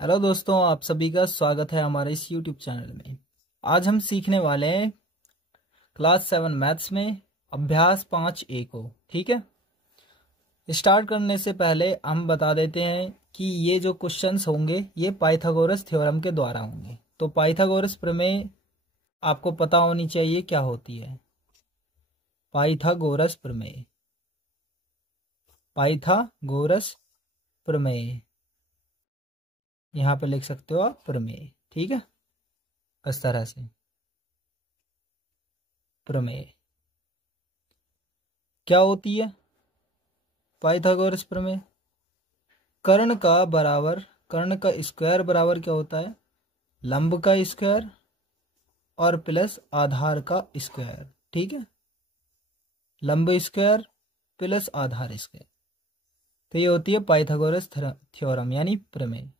Hello दोस्तों, आप सभी का स्वागत है हमारे इस YouTube चैनल में। आज हम सीखने वाले हैं क्लास 7 मैथ्स में अभ्यास 5A को। ठीक है, स्टार्ट करने से पहले हम बता देते हैं कि ये जो क्वेश्चंस होंगे ये पाइथागोरस थ्योरम के द्वारा होंगे। तो पाइथागोरस प्रमेय आपको पता होनी चाहिए क्या होती है। पाइथागोरस प्रमेय, पाइथागोरस प्रमेय यहाँ पे लिख सकते हो आप प्रमेय। ठीक है, इस तरह से प्रमेय क्या होती है। पाइथागोरस प्रमेय कर्ण का स्क्वायर बराबर क्या होता है, लंब का स्क्वायर और प्लस आधार का स्क्वायर। ठीक है, लंब स्क्वायर प्लस आधार स्क्वायर। तो ये होती है पाइथागोरस थ्योरम यानी प्रमेय।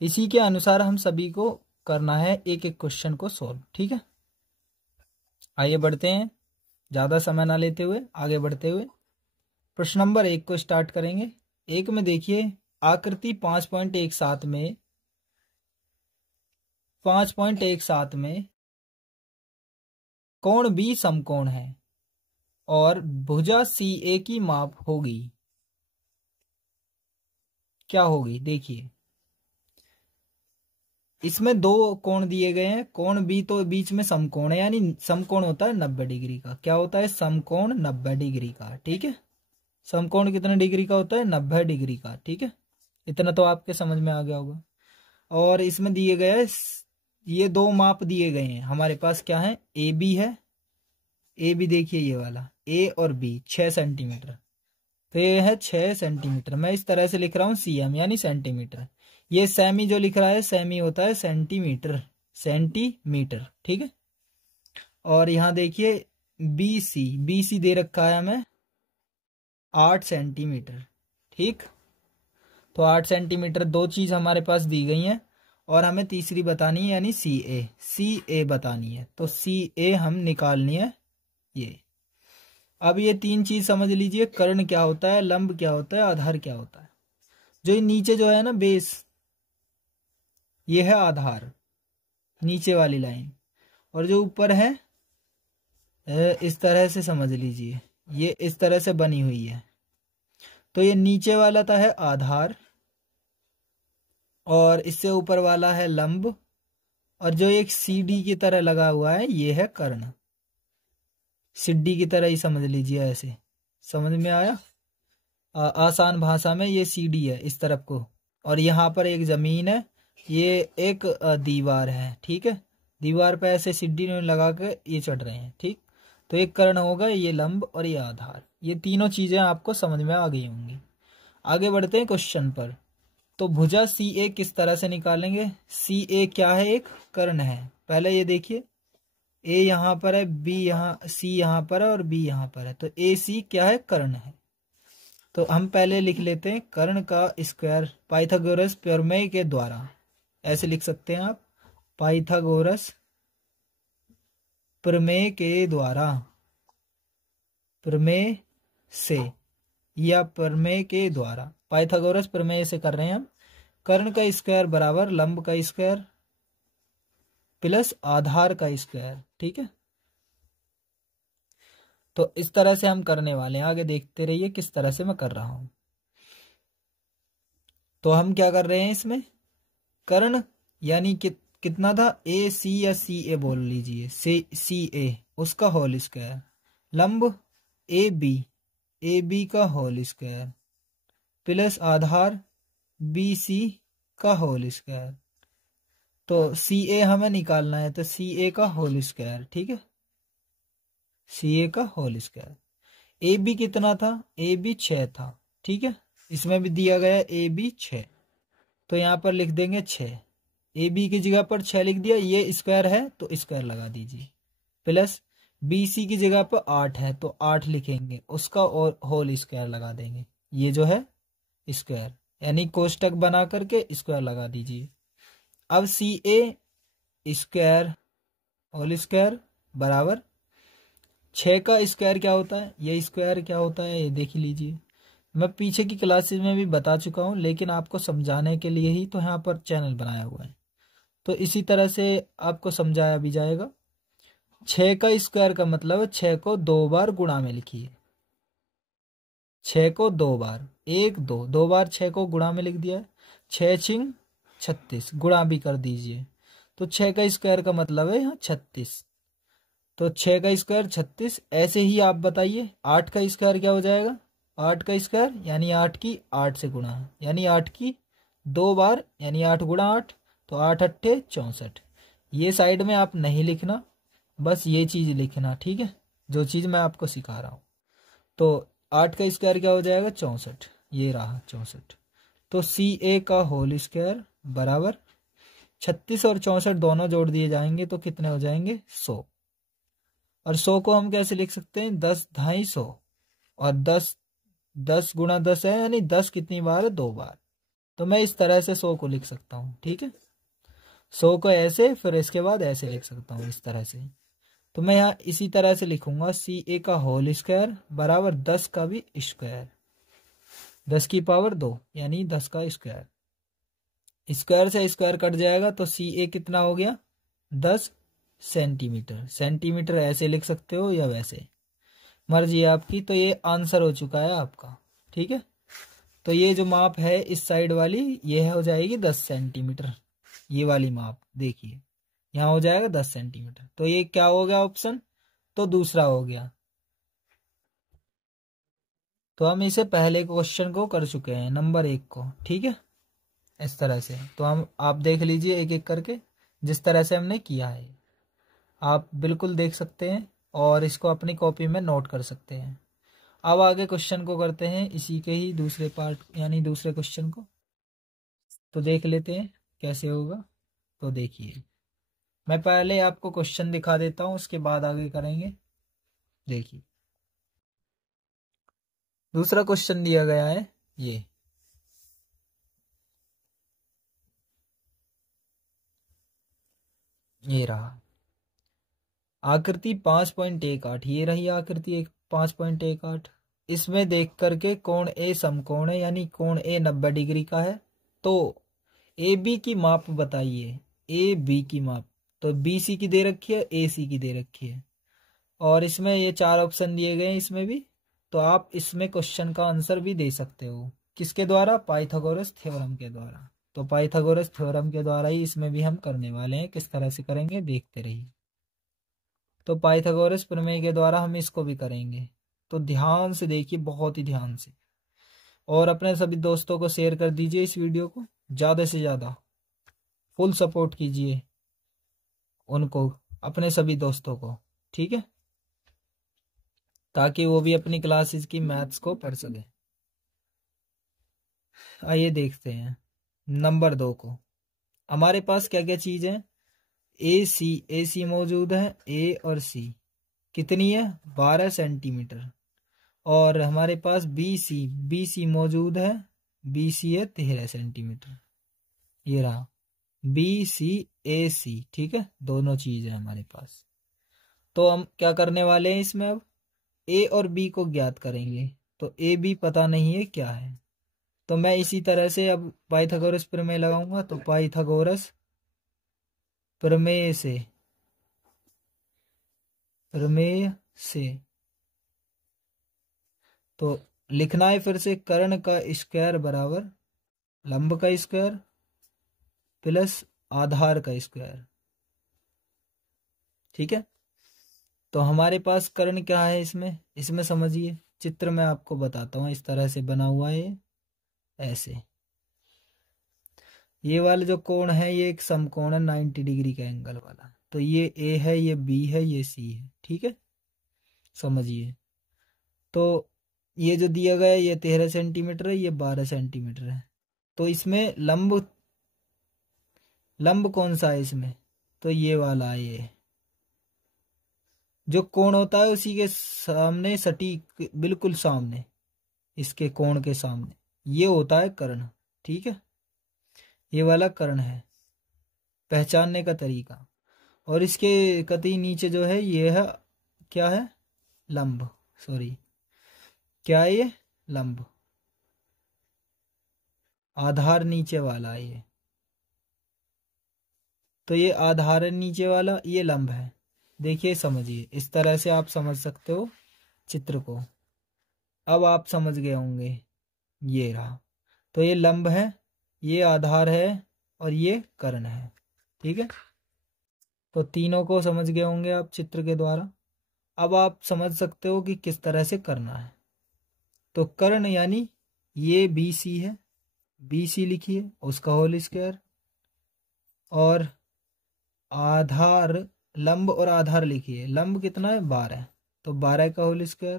इसी के अनुसार हम सभी को करना है एक एक क्वेश्चन को सॉल्व। ठीक है, आइए बढ़ते हैं, ज्यादा समय ना लेते हुए आगे बढ़ते हुए प्रश्न नंबर 1 को स्टार्ट करेंगे। 1 में देखिए, आकृति 5.17 में कोण बी समकोण है और भुजा CA की माप होगी। क्या होगी देखिए, इसमें दो कोण दिए गए हैं। कोण बी तो बीच में समकोण है, यानी समकोण होता है 90 डिग्री का। क्या होता है, समकोण 90 डिग्री का। ठीक है, समकोण कितने डिग्री का होता है, 90 डिग्री का। ठीक है, इतना तो आपके समझ में आ गया होगा। और इसमें दिए गए ये दो माप दिए गए हैं हमारे पास। क्या है, ए बी है। ए बी देखिए ये वाला, ए और बी 6 सेंटीमीटर। तो ये है 6 सेंटीमीटर। मैं इस तरह से लिख रहा हूँ CM यानी सेंटीमीटर। ये सेमी जो लिख रहा है, सेमी होता है सेंटीमीटर, सेंटीमीटर। ठीक है, और यहाँ देखिए BC दे रखा है हमें 8 सेंटीमीटर। ठीक, तो 8 सेंटीमीटर दो चीज हमारे पास दी गई हैं और हमें तीसरी बतानी है यानी CA बतानी है। तो CA हम निकालनी है ये। अब ये तीन चीज समझ लीजिए, कर्ण क्या होता है, लंब क्या होता है, आधार क्या होता है। जो ये नीचे जो है ना बेस, ये है आधार, नीचे वाली लाइन। और जो ऊपर है इस तरह से समझ लीजिए, ये इस तरह से बनी हुई है। तो ये नीचे वाला था है आधार और इससे ऊपर वाला है लंब, और जो एक CD की तरह लगा हुआ है ये है कर्ण। सिड्डी की तरह ही समझ लीजिए, ऐसे समझ में आया। आसान भाषा में ये CD है इस तरफ को, और यहाँ पर एक जमीन है, ये एक दीवार है। ठीक है, दीवार पे ऐसे सिड्डी लगा के ये चढ़ रहे हैं। ठीक, तो एक कर्ण होगा, ये लंब और ये आधार। ये तीनों चीजें आपको समझ में आ गई होंगी। आगे बढ़ते हैं क्वेश्चन पर। तो भुजा CA किस तरह से निकालेंगे। CA क्या है, एक कर्ण है। पहले ये देखिए, A यहाँ पर है, B यहाँ, C यहाँ पर है और B यहाँ पर है। तो AC क्या है, कर्ण है। तो हम पहले लिख लेते हैं कर्ण का स्क्वायर पाइथागोरस प्रमेय के द्वारा। ऐसे लिख सकते हैं आप, पाइथागोरस प्रमेय के द्वारा, प्रमेय से या प्रमेय के द्वारा, पाइथागोरस प्रमेय से कर रहे हैं हम। कर्ण का स्क्वायर बराबर लंब का स्क्वायर प्लस आधार का स्क्वायर। ठीक है, तो इस तरह से हम करने वाले हैं। आगे देखते रहिए किस तरह से मैं कर रहा हूं। तो हम क्या कर रहे हैं इसमें, कर्ण यानी कितना था, AC या CA बोल लीजिए, CA उसका होल स्क्वायर, लंब AB का होल स्क्वायर प्लस आधार BC का होल स्क्वायर। तो CA हमें निकालना है, तो CA का होल स्क्वायर। ठीक है, CA का होल स्क्वायर। AB कितना था, AB 6 था। ठीक है, इसमें भी दिया गया AB 6, तो यहाँ पर लिख देंगे 6। AB की जगह पर 6 लिख दिया, ये स्क्वायर है तो स्क्वायर लगा दीजिए, प्लस BC की जगह पर 8 है तो 8 लिखेंगे, उसका और होल स्क्वायर लगा देंगे। ये जो है स्क्वायर यानी कोष्टक बना करके स्क्वायर लगा दीजिए। अब CA स्क्वायर होल स्क्वायर बराबर 6 का स्क्वायर क्या होता है, ये स्क्वायर क्या होता है ये देख लीजिए, मैं पीछे की क्लासेस में भी बता चुका हूँ, लेकिन आपको समझाने के लिए ही तो यहाँ पर चैनल बनाया हुआ है। तो इसी तरह से आपको समझाया भी जाएगा। 6 का स्क्वायर का मतलब है 6 को 2 बार गुणा में लिखिए। 6 को 2 बार, 1 2, 2 बार 6 को गुणा में लिख दिया। 6 छिंग 36, गुणा भी कर दीजिए। तो 6 का स्क्वायर का मतलब है यहाँ 36। तो 6 का स्क्वायर 36। ऐसे ही आप बताइए 8 का स्क्वायर क्या हो जाएगा। 8 का स्क्वायर यानी 8 की 8 से गुणा, यानी 8 की 2 बार, यानी 8 गुणा 8, तो 8 अट्ठे 64। ये साइड में आप नहीं लिखना, बस ये चीज लिखना, ठीक है, जो चीज मैं आपको सिखा रहा हूँ। तो 8 का स्क्वायर क्या हो जाएगा 64, ये रहा 64। तो CA का होल स्क्वायर बराबर 36 और 64 दोनों जोड़ दिए जाएंगे तो कितने हो जाएंगे 100। और 100 को हम कैसे लिख सकते हैं 10 250, और 10 10 गुणा 10 है, यानी 10 कितनी बार है 2 बार। तो मैं इस तरह से 100 को लिख सकता हूँ, ठीक है। 100 को ऐसे, फिर इसके बाद ऐसे लिख सकता हूँ इस तरह से। तो मैं यहाँ इसी तरह से लिखूंगा CA का होल स्क्वायर बराबर 10 का भी स्क्वायर, 10 की पावर 2, यानी 10 का स्क्वायर। स्क्वायर से स्क्वायर कट जाएगा तो CA कितना हो गया 10 सेंटीमीटर। सेंटीमीटर ऐसे लिख सकते हो या वैसे, मर्जी है आपकी। तो ये आंसर हो चुका है आपका, ठीक है। तो ये जो माप है इस साइड वाली, ये हो जाएगी 10 सेंटीमीटर। ये वाली माप देखिए, यहाँ हो जाएगा 10 सेंटीमीटर। तो ये क्या हो गया ऑप्शन, तो दूसरा हो गया। तो हम इसे पहले क्वेश्चन को कर चुके हैं, नंबर 1 को, ठीक है, इस तरह से। तो हम आप देख लीजिए एक एक करके जिस तरह से हमने किया है, आप बिल्कुल देख सकते हैं और इसको अपनी कॉपी में नोट कर सकते हैं। अब आगे क्वेश्चन को करते हैं, इसी के ही दूसरे पार्ट यानी दूसरे क्वेश्चन को। तो देख लेते हैं कैसे होगा। तो देखिए, मैं पहले आपको क्वेश्चन दिखा देता हूँ, उसके बाद आगे करेंगे। देखिए, दूसरा क्वेश्चन दिया गया है ये रहा आकृति 5.18। ये रही आकृति 5.18। इसमें देख करके कोण ए समकोण है, यानी कोण ए 90 डिग्री का है। तो ए बी की माप बताइए, ए बी की माप। तो बी सी की दे रखी है, ए सी की दे रखी है, और इसमें ये 4 ऑप्शन दिए गए हैं इसमें भी। तो आप इसमें क्वेश्चन का आंसर भी दे सकते हो, किसके द्वारा, पाइथागोरस थ्योरम के द्वारा। तो पाइथागोरस थ्योरम के द्वारा ही इसमें भी हम करने वाले हैं। किस तरह से करेंगे देखते रहिए। तो पाइथागोरस प्रमेय के द्वारा हम इसको भी करेंगे। तो ध्यान से देखिए, बहुत ही ध्यान से, और अपने सभी दोस्तों को शेयर कर दीजिए इस वीडियो को, ज़्यादा से ज़्यादा फुल सपोर्ट कीजिए उनको, अपने सभी दोस्तों को, ठीक है, ताकि वो भी अपनी क्लासेस की मैथ्स को पढ़ सके। आइए देखते हैं नंबर 2 को। हमारे पास क्या क्या चीज है, ए सी मौजूद है, ए और सी कितनी है 12 सेंटीमीटर। और हमारे पास बी सी मौजूद है, बी सी है 13 सेंटीमीटर। ये रहा बी सी ए सी, ठीक है, दोनों चीज है हमारे पास। तो हम क्या करने वाले हैं इसमें, अब ए और बी को ज्ञात करेंगे। तो ए बी पता नहीं है क्या है, तो मैं इसी तरह से अब पाइथागोरस प्रमेय लगाऊंगा। तो पाइथागोरस प्रमेय से तो लिखना है फिर से, कर्ण का स्क्वायर बराबर लंब का स्क्वायर प्लस आधार का स्क्वायर, ठीक है। तो हमारे पास कर्ण क्या है इसमें समझिए, चित्र में आपको बताता हूँ। इस तरह से बना हुआ है, ऐसे ये वाला जो कोण है ये एक समकोण है 90 डिग्री का एंगल वाला। तो ये ए है, ये बी है, ये सी है, ठीक है, समझिए। तो ये जो दिया गया है ये 13 सेंटीमीटर है, ये 12 सेंटीमीटर है। तो इसमें लंब कौन सा है इसमें, तो ये वाला है। ये जो कोण होता है उसी के सामने सटीक बिल्कुल सामने, इसके कोण के सामने ये होता है कर्ण, ठीक है। ये वाला कर्ण है, पहचानने का तरीका। और इसके कतई नीचे जो है ये है, क्या है, लंब, सॉरी क्या है ये, लंब। आधार नीचे वाला ये, तो ये आधार है नीचे वाला, ये लंब है। देखिए समझिए, इस तरह से आप समझ सकते हो चित्र को। अब आप समझ गए होंगे, ये रहा, तो ये लंब है, ये आधार है और ये कर्ण है। ठीक है, तो तीनों को समझ गए होंगे आप चित्र के द्वारा। अब आप समझ सकते हो कि किस तरह से करना है। तो कर्ण यानी ये बी सी है, बी सी लिखिए, उसका होल स्क्वायर, और आधार, लंब और आधार लिखिए। लंब कितना है 12, तो 12 का होल स्क्वायर,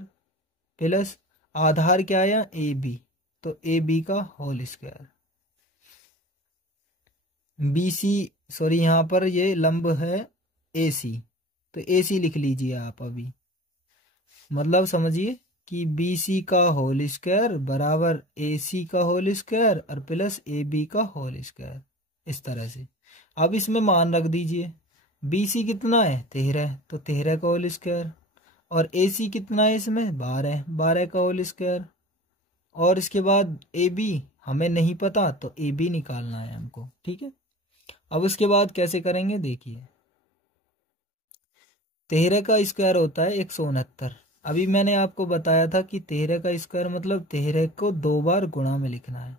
प्लस आधार क्या आया ए बी, तो ए बी का whole square. B C, sorry यहाँ पर ये लंब है ए सी, तो ए सी लिख लीजिए आप अभी। मतलब समझिए कि बी सी का होल स्क्वायर बराबर ए सी का होल स्क्वायर और प्लस ए बी का होल स्क्वायर, इस तरह से। अब इसमें मान रख दीजिए, बी सी कितना है 13, तो 13 का होल स्क्वायर, और ए सी कितना है इसमें 12, 12 का होल स्क्वायर, और इसके बाद ए बी हमें नहीं पता, तो ए बी निकालना है हमको। ठीक है, अब उसके बाद कैसे करेंगे देखिए। 13 का स्क्वायर होता है 169। अभी मैंने आपको बताया था कि 13 का स्क्वायर मतलब 13 को 2 बार गुणा में लिखना है।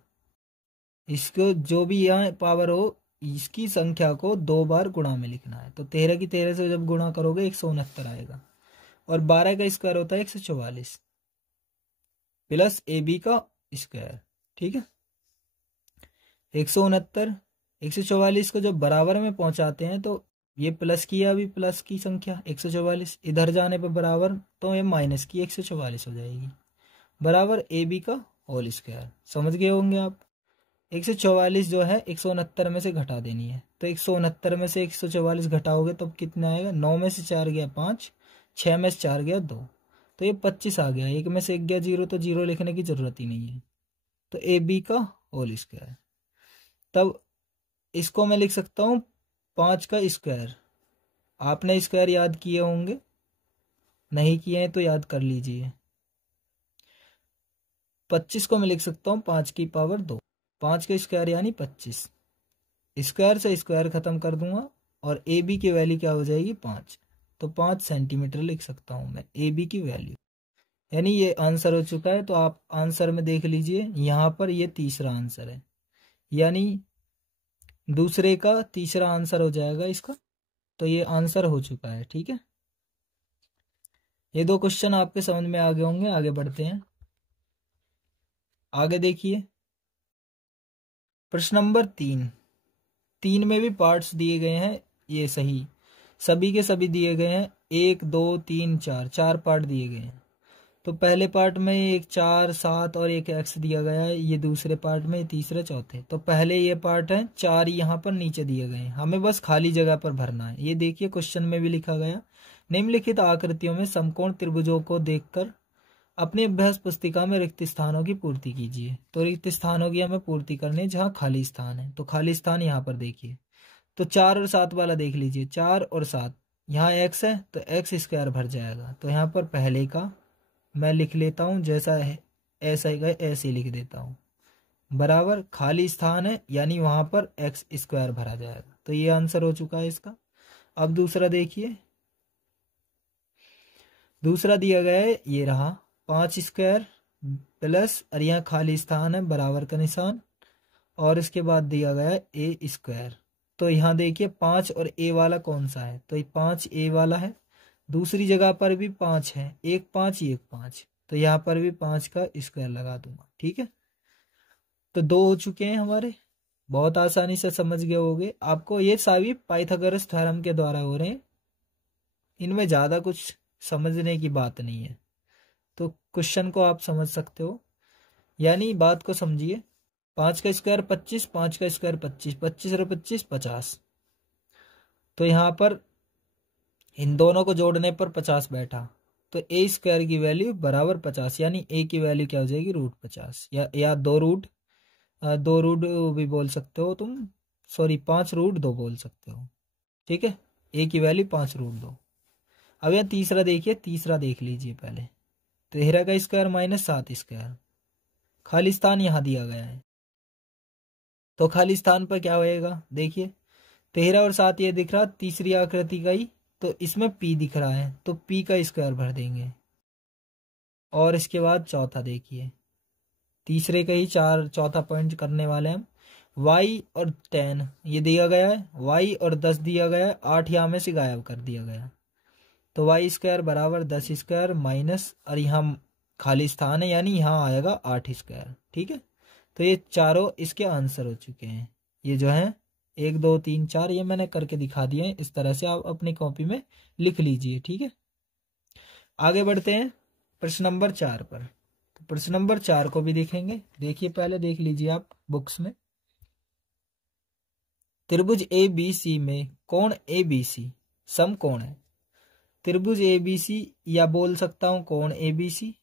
इसको जो भी यहाँ पावर हो, इसकी संख्या को 2 बार गुणा में लिखना है। तो 13 की 13 से जब गुणा करोगे 169 आएगा, और 12 का स्क्वायर होता है 144 प्लस ए बी का स्क्वायर। ठीक है, 169 144 को जब बराबर में पहुंचाते हैं तो ये प्लस की है, अभी प्लस की संख्या 144, इधर जाने पर बराबर, तो ये माइनस की 144 हो जाएगी, बराबर ए बी का होल स्क्वायर। समझ गए होंगे आप। 144 जो है 169 में से घटा देनी है, तो 169 में से 144 घटाओगे तब कितना आएगा, 9 में से 4 गया 5, 6 में से 4 गया 2, तो ये 25 आ गया। एक में से एक गया 0, तो 0 लिखने की जरूरत ही नहीं है, तो ए बी का होल स्क्वायर। तब इसको मैं लिख सकता हूँ 5 का स्क्वायर। आपने स्क्वायर याद किए होंगे, नहीं किए हैं तो याद कर लीजिए। 25 को मैं लिख सकता हूँ 5 की पावर 2, 5 का स्क्वायर यानी 25। स्क्वायर से स्क्वायर खत्म कर दूंगा, और ए बी की वैल्यू क्या हो जाएगी 5, तो 5 सेंटीमीटर लिख सकता हूँ मैं ए बी की वैल्यू। यानी ये आंसर हो चुका है। तो आप आंसर में देख लीजिए, यहाँ पर ये तीसरा आंसर है, यानी दूसरे का तीसरा आंसर हो जाएगा इसका। तो ये आंसर हो चुका है। ठीक है, ये 2 क्वेश्चन आपके समझ में आ गए होंगे। आगे बढ़ते हैं, आगे देखिए प्रश्न नंबर 3 में भी पार्ट्स दिए गए हैं, ये सही सभी के सभी दिए गए हैं। 1 2 3 4, 4 पार्ट दिए गए हैं। तो पहले पार्ट में एक 4 7 और एक x दिया गया है, ये दूसरे पार्ट में, तीसरे चौथे। तो पहले ये पार्ट है 4 यहाँ पर नीचे दिए गए हैं, हमें बस खाली जगह पर भरना है। ये देखिए क्वेश्चन में भी लिखा गया, निम्नलिखित आकृतियों में समकोण त्रिभुजों को देखकर अपनी अभ्यास पुस्तिका में रिक्त स्थानों की पूर्ति कीजिए। तो रिक्त स्थानों की हमें पूर्ति करनी है जहाँ खाली स्थान है, तो खाली स्थान यहाँ पर देखिए। तो 4 और 7 वाला देख लीजिए, 4 और 7, यहाँ x है तो x स्क्वायर भर जाएगा। तो यहाँ पर पहले का मैं लिख लेता हूँ, जैसा है ऐसा ही ऐसे लिख देता हूँ, बराबर खाली स्थान है यानी वहां पर x स्क्वायर भरा जाएगा। तो ये आंसर हो चुका है इसका। अब दूसरा देखिए, दूसरा दिया गया है, ये रहा 5 स्क्वायर प्लस, और यहाँ खाली स्थान है बराबर का निशान, और इसके बाद दिया गया है ए स्क्वायर। तो यहाँ देखिए 5 और ए वाला कौन सा है, तो ये 5 ए वाला है। दूसरी जगह पर भी 5 है, एक 5 एक 5, तो यहाँ पर भी 5 का स्क्वायर लगा दूंगा। ठीक है, तो 2 हो चुके हैं हमारे, बहुत आसानी से समझ गए होंगे। आपको ये सभी पाइथागोरस थ्योरम के द्वारा हो रहे हैं, इनमें ज्यादा कुछ समझने की बात नहीं है। तो क्वेश्चन को आप समझ सकते हो, यानी बात को समझिए। 5 का स्क्वायर 25, 5 का स्क्वायर 25, 25 और 25 50। तो यहाँ पर इन दोनों को जोड़ने पर 50 बैठा, तो ए स्क्वायर की वैल्यू बराबर 50, यानी ए की वैल्यू क्या हो जाएगी √50, या 2 रूट भी बोल सकते हो तुम, सॉरी 5√2 बोल सकते हो। ठीक है, ए की वैल्यू 5√2। अब यहाँ तीसरा देखिए, तीसरा देख लीजिए पहले। 13 का स्क्वायर माइनस 7 स्क्वायर, खाली स्थान यहाँ दिया गया है, तो खाली स्थान पर क्या होएगा, देखिए 13 और 7 ये दिख रहा, तीसरी आकृति का ही, तो इसमें p दिख रहा है तो p का स्क्वायर भर देंगे। और इसके बाद चौथा देखिए, तीसरे का ही चौथा पॉइंट करने वाले हम। y और 10 ये दिया गया है, y और 10 दिया गया है, 8 यहाँ में से गायब कर दिया गया, तो वाई स्क्वायर बराबर 10 स्क्वायर माइनस, और यहाँ खाली स्थान है यानी यहाँ आएगा 8 स्क्वायर। ठीक है, तो ये चारों इसके आंसर हो चुके हैं। ये जो है 1 2 3 4 ये मैंने करके दिखा दिए हैं, इस तरह से आप अपनी कॉपी में लिख लीजिए। ठीक है, आगे बढ़ते हैं प्रश्न नंबर 4 पर। तो प्रश्न नंबर 4 को भी देखेंगे। देखिए पहले देख लीजिए आप बुक्स में, त्रिभुज ए बी सी में कोण ए बी सी समकोण है। त्रिभुज ए बी सी या बोल सकता हूं कोण ए बी सी,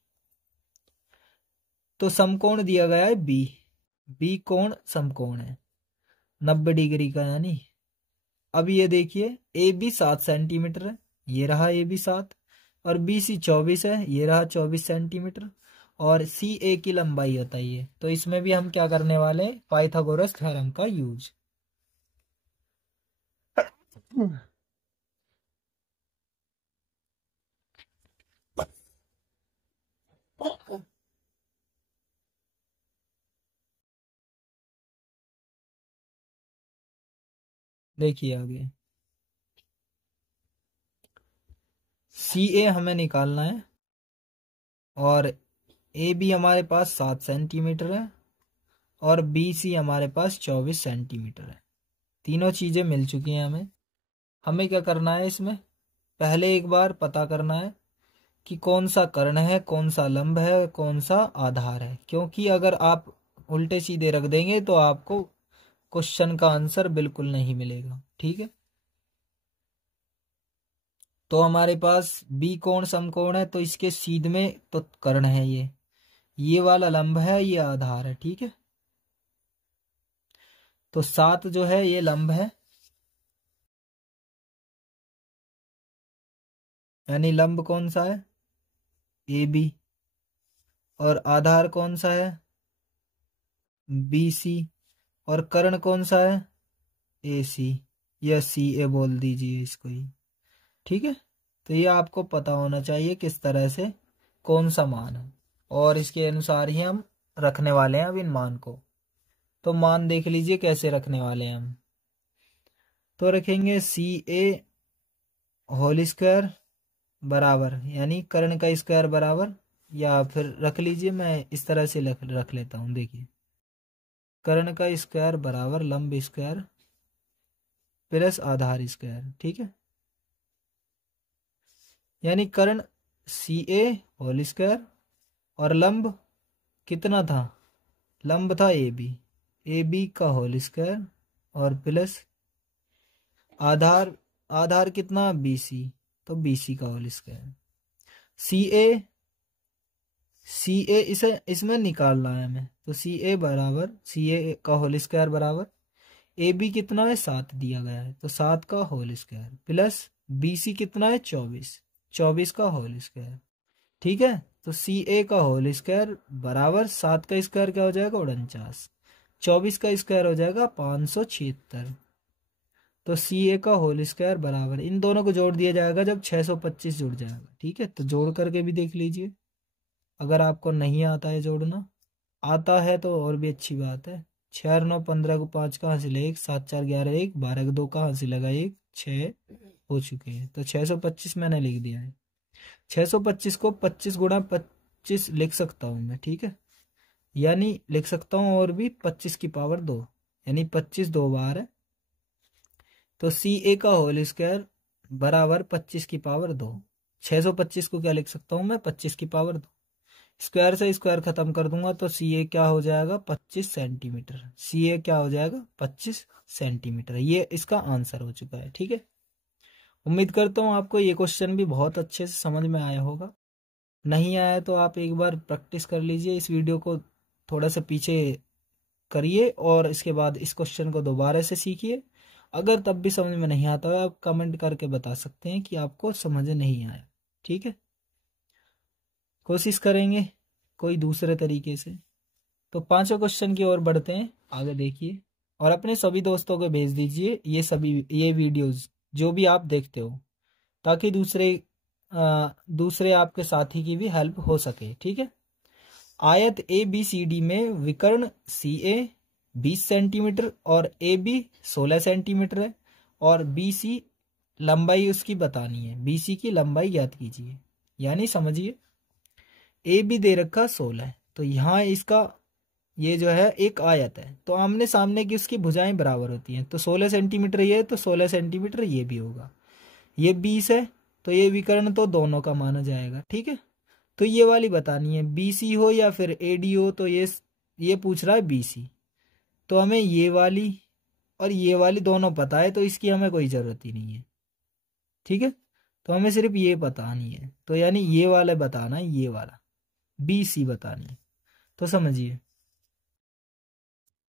तो समकोण दिया गया है बी, बी कोण समकोण है 90 डिग्री का, यानी अब ये देखिए ए बी 7 सेंटीमीटर है, ये रहा ए बी 7, और बी सी 24 है, ये रहा 24 सेंटीमीटर, और सी ए की लंबाई बताइए। तो इसमें भी हम क्या करने वाले हैं, पाइथागोरस थ्योरम का यूज। देखिए आगे सी ए हमें निकालना है, और ए बी हमारे पास 7 सेंटीमीटर है, और बी सी हमारे पास 24 सेंटीमीटर है। तीनों चीजें मिल चुकी हैं हमें। हमें क्या करना है, इसमें पहले एक बार पता करना है कि कौन सा कर्ण है, कौन सा लंब है, कौन सा आधार है, क्योंकि अगर आप उल्टे सीधे रख देंगे तो आपको क्वेश्चन का आंसर बिल्कुल नहीं मिलेगा। ठीक है, तो हमारे पास बी कोण समकोण है, तो इसके सीध में तो कर्ण है, ये वाला लंब है, ये आधार है। ठीक है, तो 7 जो है ये लंब है, यानी लंब कौन सा है, ए बी, और आधार कौन सा है, बी सी, और कर्ण कौन सा है, ए सी, या सी ए बोल दीजिए इसको ही। ठीक है, तो ये आपको पता होना चाहिए किस तरह से कौन सा मान है, और इसके अनुसार ही हम रखने वाले हैं अब इन मान को। तो मान देख लीजिए कैसे रखने वाले हैं हम। तो रखेंगे सी ए होल स्क्वायर बराबर, यानी कर्ण का स्क्वायर बराबर, या फिर रख लीजिए मैं इस तरह से रख लेता हूं। देखिए कर्ण का स्क्वायर बराबर लंब स्क्वायर प्लस आधार स्क्वायर। ठीक है, यानी कर्ण सी ए होल स्क्वायर, और लंब कितना था, लंब था ए बी का होल स्क्वायर, और प्लस आधार, आधार कितना बी सी, तो बी सी का होल स्क्वायर। सी ए इसे इसमें निकालना है हमें, तो सी ए बराबर सी ए का होल स्क्वायर बराबर ए बी कितना है 7 दिया गया है, तो 7 का whole square, plus B C कितना है 24 का होल स्क्वायर। ठीक है, तो सी ए का होल स्क्वायर बराबर 7 का स्क्वायर क्या हो जाएगा 49, 24 का स्क्वायर हो जाएगा 576, तो सी ए का होल स्क्वायर बराबर, इन दोनों को जोड़ दिया जाएगा जब 625 जुड़ जाएगा। ठीक है, तो जोड़ करके भी देख लीजिए, अगर आपको नहीं आता है जोड़ना, आता है तो और भी अच्छी बात है। 6 और 9 15 को 5 कहाँ से ले, 1 7 4 11 1 12 को 2 कहाँ से लगा 1 6 हो चुके हैं, तो 625 मैंने लिख दिया है। 625 को 25 गुणा 25 लिख सकता हूँ मैं। ठीक है, यानी लिख सकता हूँ और भी 25 की पावर 2, यानी 25 2 बार है, तो सी ए का होल स्क्वायर बराबर 25 की पावर 2। 625 को क्या लिख सकता हूँ मैं, 25 की पावर 2, स्क्वायर से स्क्वायर खत्म कर दूंगा तो सी ए क्या हो जाएगा 25 सेंटीमीटर, सी ए क्या हो जाएगा 25 सेंटीमीटर। ये इसका आंसर हो चुका है। ठीक है, उम्मीद करता हूँ आपको ये क्वेश्चन भी बहुत अच्छे से समझ में आया होगा। नहीं आया तो आप एक बार प्रैक्टिस कर लीजिए, इस वीडियो को थोड़ा सा पीछे करिए और इसके बाद इस क्वेश्चन को दोबारा से सीखिए। अगर तब भी समझ में नहीं आता है आप कमेंट करके बता सकते हैं कि आपको समझ नहीं आया। ठीक है, कोशिश करेंगे कोई दूसरे तरीके से। तो 5वें क्वेश्चन की ओर बढ़ते हैं। आगे देखिए, और अपने सभी दोस्तों को भेज दीजिए ये वीडियोस जो भी आप देखते हो, ताकि दूसरे आपके साथी की भी हेल्प हो सके। ठीक है। आयत ए बी सी डी में विकर्ण सी ए 20 सेंटीमीटर और ए बी 16 सेंटीमीटर है, और बी सी लंबाई उसकी बतानी है। बी सी की लंबाई ज्ञात कीजिए। यानी समझिए, ए बी दे रखा 16, तो यहाँ इसका ये जो है एक आयत है, तो आमने सामने की उसकी भुजाएं बराबर होती हैं, तो 16 सेंटीमीटर ये, तो 16 सेंटीमीटर ये भी होगा। ये 20 है, तो ये विकर्ण तो दोनों का माना जाएगा। ठीक है। तो ये वाली बतानी है, बीसी हो या फिर एडी हो, तो ये पूछ रहा है बीसी, तो हमें ये वाली और ये वाली दोनों पता है, तो इसकी हमें कोई जरूरत ही नहीं है। ठीक है। तो हमें सिर्फ ये बतानी है, तो यानी ये वाला बताना है, ये वाला बीसी बतानी है। तो समझिए,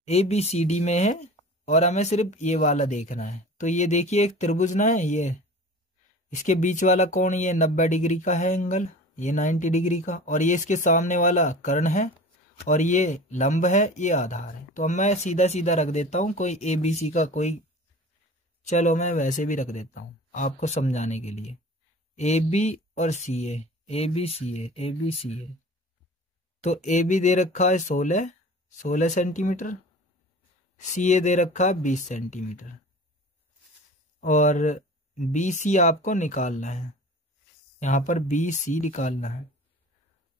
ए बी सी डी में है और हमें सिर्फ ये वाला देखना है। तो ये देखिए, एक त्रिभुज ना है ये, इसके बीच वाला कोण ये 90 डिग्री का है एंगल, ये 90 डिग्री का, और ये इसके सामने वाला कर्ण है, और ये लंब है, ये आधार है। तो अब मैं सीधा सीधा रख देता हूँ कोई ए बी सी का कोई, चलो मैं वैसे भी रख देता हूँ आपको समझाने के लिए, ए बी और सी ए, A B C A B C ए। तो ए बी दे रखा है 16 सेंटीमीटर, सी ए दे रखा है 20 सेंटीमीटर, और बी सी आपको निकालना है, यहाँ पर बी सी निकालना है।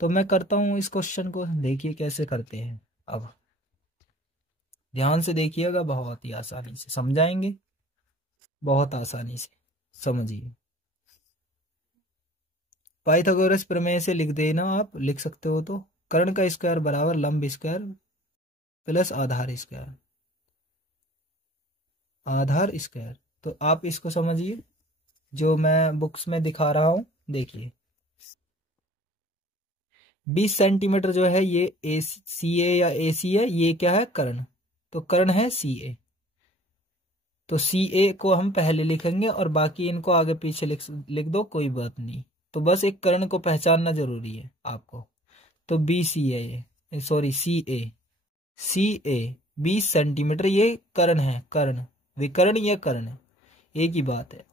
तो मैं करता हूँ इस क्वेश्चन को, देखिए कैसे करते हैं। अब ध्यान से देखिएगा, बहुत ही आसानी से समझाएंगे, बहुत आसानी से समझिए। पाइथागोरस प्रमेय से लिख देना, आप लिख सकते हो तो, कर्ण का स्क्वायर बराबर लंब स्क्वायर प्लस आधार स्क्वायर, आधार स्क्वायर। तो आप इसको समझिए, जो मैं बुक्स में दिखा रहा हूं, देखिए 20 सेंटीमीटर जो है ये ए सी ए या ए सी है, ये क्या है, कर्ण, तो कर्ण है सी ए। तो सी ए को हम पहले लिखेंगे और बाकी इनको आगे पीछे लिख दो, कोई बात नहीं। तो बस एक कर्ण को पहचानना जरूरी है आपको। तो बी सी ए, सॉरी सी ए 20 सेंटीमीटर, ये कर्ण है, कर्ण विकर्ण, ये कर्ण है, एक ही बात है।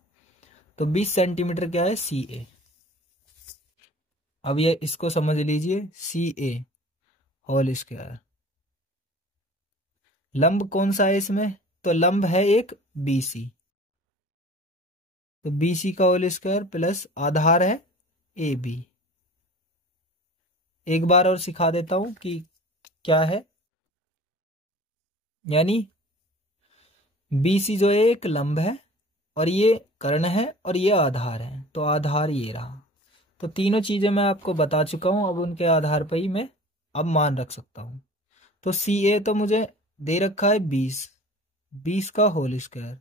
तो 20 सेंटीमीटर क्या है, सी ए। अब ये इसको समझ लीजिए, सी ए होल स्क्वायर। लंब कौन सा है इसमें, तो लंब है एक बीसी, तो बीसी का होल स्क्वायर प्लस आधार है ए बी। एक बार और सिखा देता हूं कि क्या है, यानी बीसी जो है एक लंब है, और ये कर्ण है, और ये आधार है, तो आधार ये रहा। तो तीनों चीजें मैं आपको बता चुका हूं, अब उनके आधार पर ही मैं अब मान रख सकता हूं। तो सी ए तो मुझे दे रखा है 20 का होल स्क्वायर,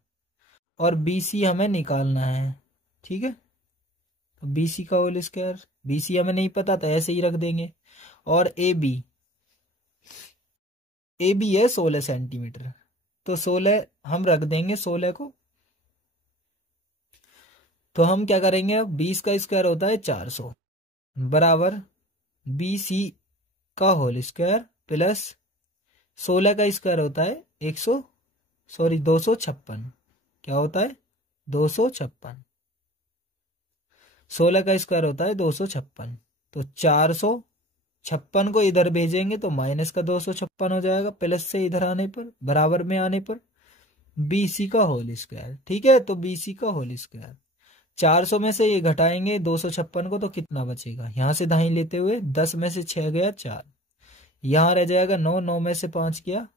और बी सी हमें निकालना है। ठीक है। तो बी सी का होल स्क्वायर, बी सी हमें नहीं पता तो ऐसे ही रख देंगे, और ए बी है 16 सेंटीमीटर, तो 16 हम रख देंगे 16 को। तो हम क्या करेंगे, अब 20 का स्क्वायर होता है 400 बराबर बी सी का होल स्क्वायर प्लस 16 का स्क्वायर होता है 256, क्या होता है 256, 16 का स्क्वायर होता है 256, तो 456 को इधर भेजेंगे तो माइनस का 256 हो जाएगा, प्लस से इधर आने पर, बराबर में आने पर बीसी का होल स्क्वायर। ठीक है। तो बीसी का होल स्क्वायर, 400 में से ये घटाएंगे 256 को, तो कितना बचेगा, यहां से दाई लेते हुए 10 में से 6 गया 4, यहां रह जाएगा 9, 9 में से 5 गया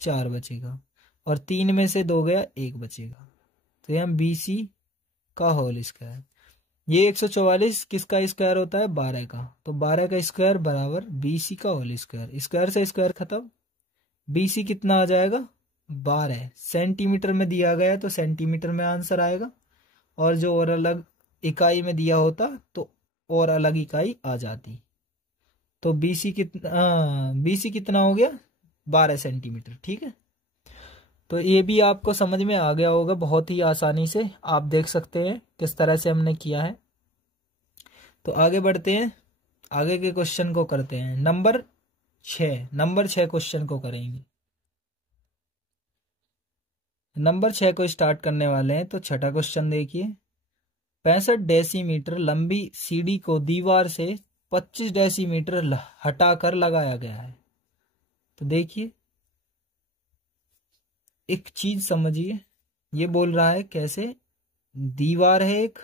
4 बचेगा, और 3 में से 2 गया 1 बचेगा। तो यहाँ बीसी का होल स्क्वायर, ये 144 किसका स्क्वायर होता है, 12 का, तो 12 का स्क्वायर बराबर बीसी का होल स्क्वायर, स्क्वायर से स्क्वायर खत्म, बीसी कितना आ जाएगा 12 सेंटीमीटर में दिया गया है, तो सेंटीमीटर में आंसर आएगा, और जो और अलग इकाई में दिया होता तो और अलग इकाई आ जाती। तो बीसी कितना हो गया 12 सेंटीमीटर। ठीक है। तो ये भी आपको समझ में आ गया होगा, बहुत ही आसानी से आप देख सकते हैं किस तरह से हमने किया है। तो आगे बढ़ते हैं, आगे के क्वेश्चन को करते हैं। नंबर 6 क्वेश्चन को करेंगे। नंबर 6 को स्टार्ट करने वाले हैं। तो छठा क्वेश्चन देखिए, 65 डेसीमीटर लंबी सीढ़ी को दीवार से 25 डेसीमीटर हटाकर लगाया गया है। तो देखिए एक चीज समझिए, ये बोल रहा है कैसे, दीवार है एक,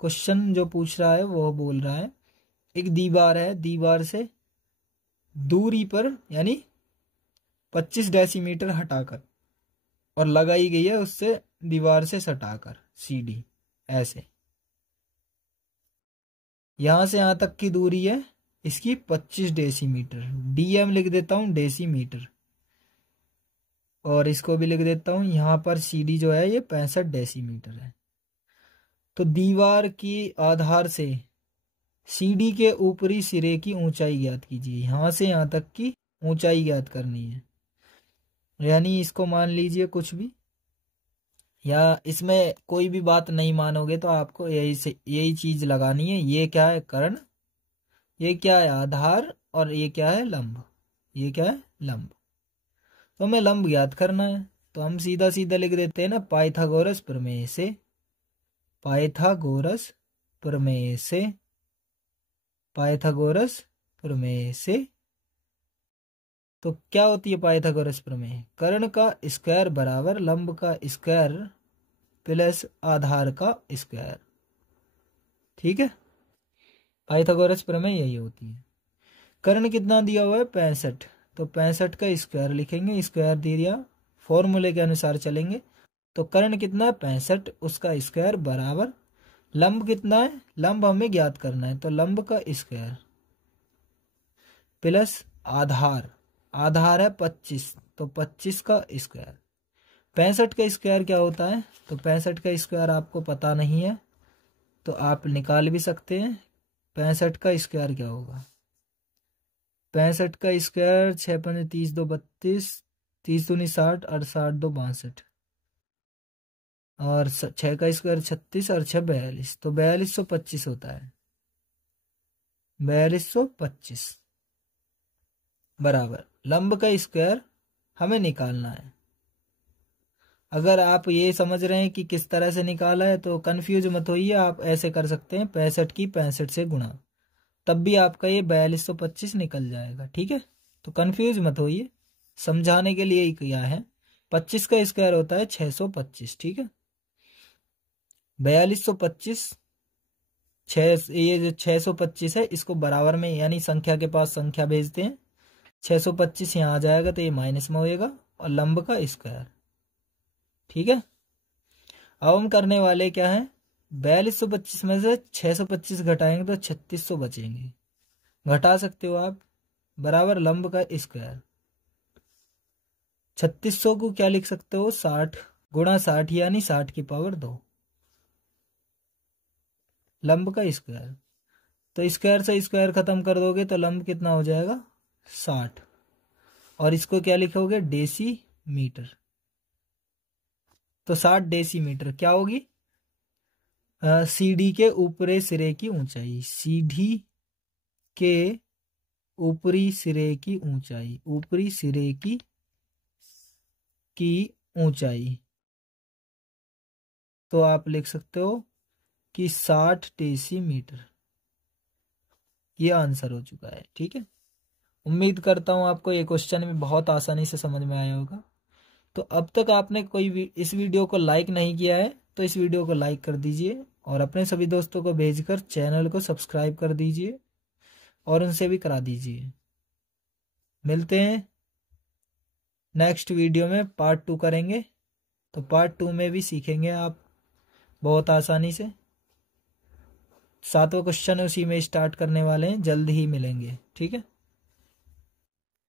क्वेश्चन जो पूछ रहा है वो बोल रहा है एक दीवार है, दीवार से दूरी पर यानी 25 डेसीमीटर हटाकर और लगाई गई है उससे दीवार से सटाकर सीढ़ी, ऐसे यहां से यहां तक की दूरी है इसकी 25 डेसीमीटर, डीएम लिख देता हूं डेसीमीटर, और इसको भी लिख देता हूं यहां पर सीढ़ी जो है ये 65 डेसीमीटर है। तो दीवार की आधार से सीढ़ी के ऊपरी सिरे की ऊंचाई ज्ञात कीजिए, यहां से यहां तक की ऊंचाई ज्ञात करनी है। यानी इसको मान लीजिए कुछ भी, या इसमें कोई भी बात नहीं मानोगे तो आपको यही चीज लगानी है। ये क्या है कर्ण, ये क्या है आधार, और ये क्या है लंब, ये क्या है लंब। तो हमें लंब ज्ञात करना है, तो हम सीधा सीधा लिख देते हैं ना, पाइथागोरस प्रमेय से, पाइथागोरस प्रमेय से, पाइथागोरस प्रमेय से। तो क्या होती है पाइथागोरस प्रमेय, कर्ण का स्क्वायर बराबर लंब का स्क्वायर प्लस आधार का स्क्वायर, ठीक है। पाइथागोरस प्रमेय यही होती है। कर्ण कितना दिया हुआ है 65, तो 65 का स्क्वायर लिखेंगे, स्क्वायर दिया फॉर्मूले के अनुसार चलेंगे। तो कर्ण कितना 65, उसका स्क्वायर बराबर लंब कितना है, लंब हमें ज्ञात करना है, तो लंब का स्क्वायर प्लस आधार, आधार है 25, तो 25 का स्क्वायर। 65 का स्क्वायर क्या होता है, तो 65 का स्क्वायर आपको पता नहीं है तो आप निकाल भी सकते हैं। 65 का स्क्वायर क्या होगा, 65 का स्क्वायर 6 5 30 2 32, 30 दूनी 60 और 60 2 62, और 6 का स्क्वायर 36 और 6 42, तो 4225 होता है, 4225 बराबर लंब का स्क्वायर हमें निकालना है। अगर आप ये समझ रहे हैं कि किस तरह से निकाला है तो कंफ्यूज मत होइए, आप ऐसे कर सकते हैं 65 की 65 से गुणा, तब भी आपका ये 4225 निकल जाएगा, ठीक है। तो कंफ्यूज मत होइए, समझाने के लिए ही किया है। 25 का स्क्वायर होता है 625, ठीक है। 4225, ये जो 625 है इसको बराबर में यानी संख्या के पास संख्या भेजते हैं, 625 यहाँ आ जाएगा तो ये माइनस में होएगा, और लंब का स्क्वायर, ठीक है। अब हम करने वाले क्या है, 4225 में से 625 घटाएंगे तो 3600 बचेंगे, घटा सकते हो आप, बराबर लंब का स्क्वायर। 3600 को क्या लिख सकते हो, 60 गुणा 60 यानी 60 की पावर 2, लंब का स्क्वायर। तो स्क्वायर से स्क्वायर खत्म कर दोगे तो लंब कितना हो जाएगा 60, और इसको क्या लिखोगे डेसी मीटर। तो 60 डेसीमीटर क्या होगी, सीढ़ी के ऊपरी सिरे की ऊंचाई, सीढ़ी के ऊपरी सिरे की ऊंचाई, ऊपरी सिरे की ऊंचाई। तो आप लिख सकते हो कि 60 डेसीमीटर, ये आंसर हो चुका है, ठीक है। उम्मीद करता हूं आपको ये क्वेश्चन भी बहुत आसानी से समझ में आया होगा। तो अब तक आपने इस वीडियो को लाइक नहीं किया है तो इस वीडियो को लाइक कर दीजिए, और अपने सभी दोस्तों को भेजकर चैनल को सब्सक्राइब कर दीजिए और उनसे भी करा दीजिए। मिलते हैं नेक्स्ट वीडियो में, पार्ट 2 करेंगे। तो पार्ट 2 में भी सीखेंगे आप बहुत आसानी से। 7वां क्वेश्चन उसी में स्टार्ट करने वाले हैं, जल्द ही मिलेंगे, ठीक है।